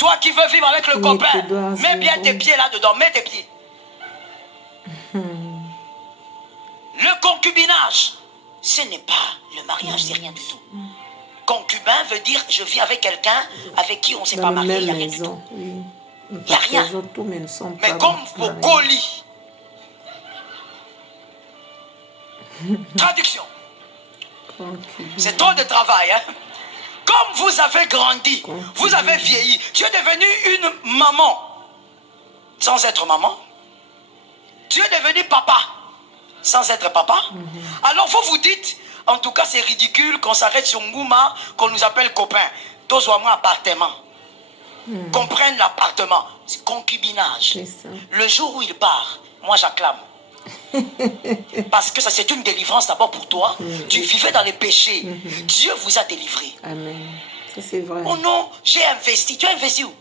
Toi qui veux vivre avec le Oui, copain, tu dois mets bien vivre. tes pieds là-dedans, mets tes pieds. Le concubinage, ce n'est pas le mariage, c'est rien du tout. Concubin veut dire je vis avec quelqu'un avec qui on ne s'est Dans pas la marié, il même n'y a rien du tout. maison, oui. Nous Il y a rien. partageons tout, mais nous ne sommes Mais pas comme pour mariés. Goli. Traduction. C'est trop de travail, hein? Comme vous avez grandi, vous avez vieilli, tu es devenu une maman sans être maman. Tu es devenu papa sans être papa. Alors vous vous dites, en tout cas c'est ridicule qu'on s'arrête sur Ngouma, qu'on nous appelle copain. Tous ou moi appartement. Qu'on prenne l'appartement. C'est concubinage. Ça. Le jour où il part, moi j'acclame. Parce que ça c'est une délivrance d'abord pour toi. Tu vivais dans les péchés. Dieu vous a délivré. Amen. Ça c'est vrai. Oh non, j'ai investi. Tu as investi où?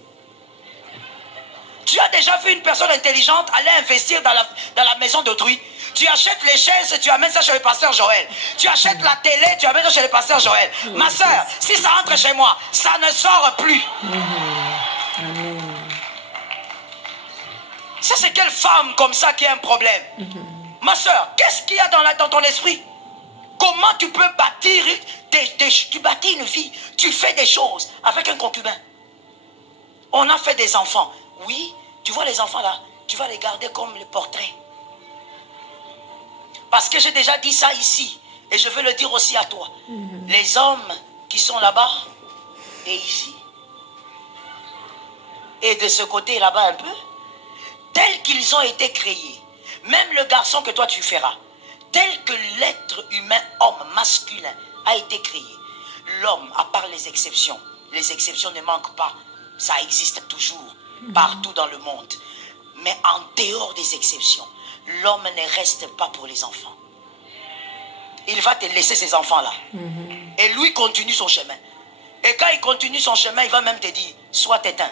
Tu as déjà vu une personne intelligente aller investir dans la maison d'autrui? Tu achètes les chaises, tu amènes ça chez le pasteur Joël. Tu achètes la télé, tu amènes ça chez le pasteur Joël. Ma soeur, si ça entre chez moi, ça ne sort plus. Amen. Ça, c'est quelle femme comme ça qui a un problème? Ma soeur, qu'est-ce qu'il y a dans ton esprit? Comment tu peux bâtir, tu bâtis une vie, tu fais des choses avec un concubin. On a fait des enfants. Oui, tu vois les enfants là, tu vas les garder comme les portraits. Parce que j'ai déjà dit ça ici, et je veux le dire aussi à toi. Les hommes qui sont là-bas, et ici, et de ce côté là-bas un peu, tels qu'ils ont été créés, même le garçon que toi tu feras, tel que l'être humain, homme, masculin, a été créé. L'homme, à part les exceptions ne manquent pas, ça existe toujours, partout dans le monde. Mais en dehors des exceptions, l'homme ne reste pas pour les enfants. Il va te laisser ces enfants-là. Et lui continue son chemin. Et quand il continue son chemin, il va même te dire, sois éteint.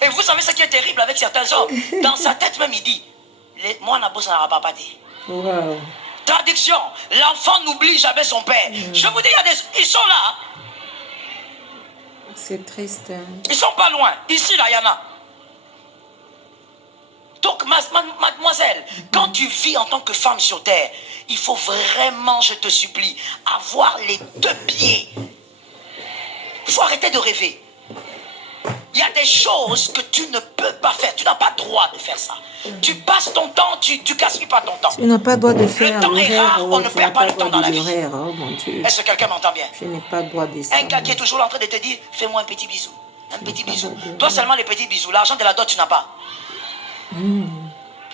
Et vous savez ce qui est terrible avec certains hommes? Dans sa tête même, il dit, moi, Nabo, ça n'aura pas pâté. Wow. Traduction, l'enfant n'oublie jamais son père. Je vous dis, ils sont là. C'est triste. Hein? Ils sont pas loin. Ici, là, il y en a. Donc, mademoiselle, quand tu vis en tant que femme sur terre, il faut vraiment, je te supplie, avoir les deux pieds. Il faut arrêter de rêver. Il y a des choses que tu ne peux pas faire. Tu n'as pas le droit de faire ça. Tu passes ton temps, tu ne gaspilles pas ton temps. Tu n'as pas le droit de faire. Le temps est rare, on ne perd pas le temps dans la vie. Oh mon Dieu. Est-ce que quelqu'un m'entend bien? Je n'ai pas le droit de ça. Un gars qui est toujours en train de te dire, fais-moi un petit bisou. Un petit bisou. Toi seulement les petits bisous. L'argent de la dot, tu n'as pas.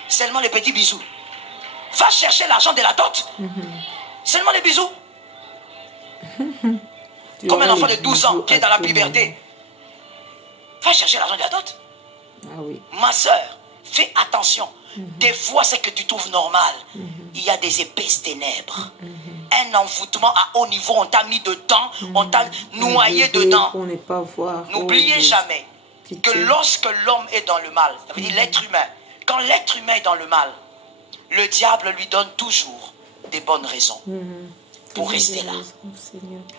Seulement les petits bisous. Va chercher l'argent de la dot. Seulement les bisous. Comme un enfant de 12 ans qui est dans la puberté. Va chercher l'argent de la dot. Ah oui. Ma soeur, fais attention. Des fois, c'est que tu trouves normal. Il y a des épaisses ténèbres. Un envoûtement à haut niveau, on t'a mis dedans, on t'a noyé dedans. Pour ne pas voir. N'oubliez jamais que lorsque l'homme est dans le mal, ça veut dire l'être humain, quand l'être humain est dans le mal, le diable lui donne toujours des bonnes raisons pour rester là.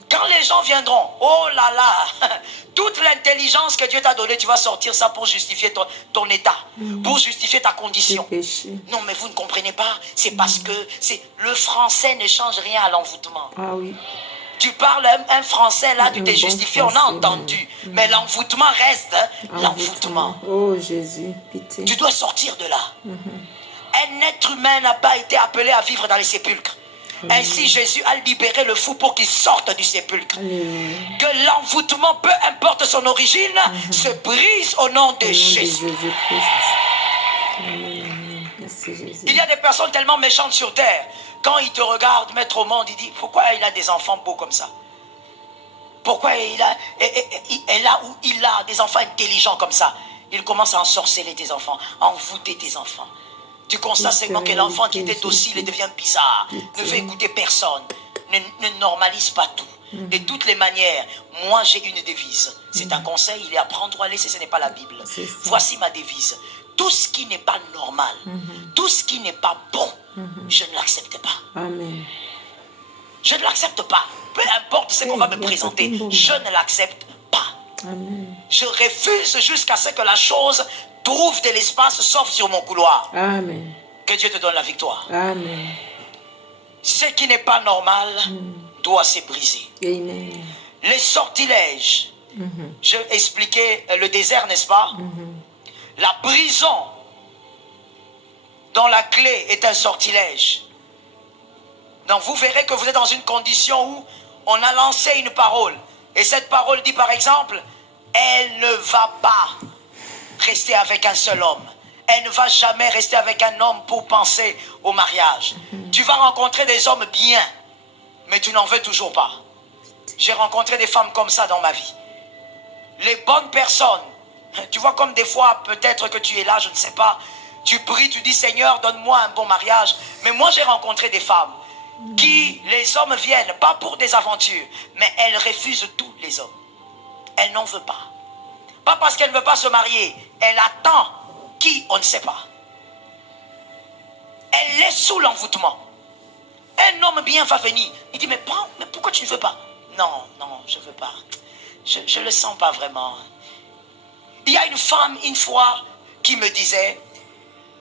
Quand les gens viendront, oh là là, toute l'intelligence que Dieu t'a donnée, tu vas sortir ça pour justifier ton état, pour justifier ta condition. Non, mais vous ne comprenez pas, c'est parce que le français ne change rien à l'envoûtement. Ah oui. Tu parles un français là, tu t'es justifié, on a entendu. Mais l'envoûtement reste l'envoûtement. Oh Jésus, pitié. Tu dois sortir de là. Un être humain n'a pas été appelé à vivre dans les sépulcres. Ainsi, Jésus a libéré le fou pour qu'il sorte du sépulcre. Que l'envoûtement, peu importe son origine, se brise au nom de Jésus. Il y a des personnes tellement méchantes sur terre. Quand ils te regardent mettre au monde, ils disent, pourquoi il a des enfants beaux comme ça? Pourquoi il a, et là où il a des enfants intelligents comme ça? Il commence à ensorceler tes enfants, à envoûter tes enfants. Tu constates seulement que l'enfant qui était docile, il devient bizarre, ne veut écouter personne, ne normalise pas tout. De toutes les manières, moi j'ai une devise. C'est un conseil, il est à prendre ou à laisser, ce n'est pas la Bible. Voici ma devise. Tout ce qui n'est pas normal, tout ce qui n'est pas bon, je ne l'accepte pas. Amen. Je ne l'accepte pas. peu importe ce qu'on va me présenter, je ne l'accepte pas. Amen. Je refuse jusqu'à ce que la chose trouve de l'espace, sauf sur mon couloir. Amen. Que Dieu te donne la victoire. Amen. Ce qui n'est pas normal doit se briser. Amen. Les sortilèges. Je expliquais le désert, n'est-ce pas? La prison dont la clé est un sortilège. Donc vous verrez que vous êtes dans une condition où on a lancé une parole. Et cette parole dit par exemple, elle ne va pas rester avec un seul homme. Elle ne va jamais rester avec un homme pour penser au mariage. Tu vas rencontrer des hommes bien, mais tu n'en veux toujours pas. J'ai rencontré des femmes comme ça dans ma vie. Les bonnes personnes, tu vois comme des fois, peut-être que tu es là, je ne sais pas, tu pries, tu dis Seigneur, donne-moi un bon mariage. Mais moi j'ai rencontré des femmes qui, les hommes viennent, pas pour des aventures, mais elles refusent tous les hommes. Elle n'en veut pas. Pas parce qu'elle ne veut pas se marier, elle attend qui, on ne sait pas. Elle est sous l'envoûtement. Un homme bien va venir. Il dit, mais pourquoi tu ne veux pas? Non, je ne veux pas. Je ne le sens pas vraiment. Il y a une femme, une fois, qui me disait,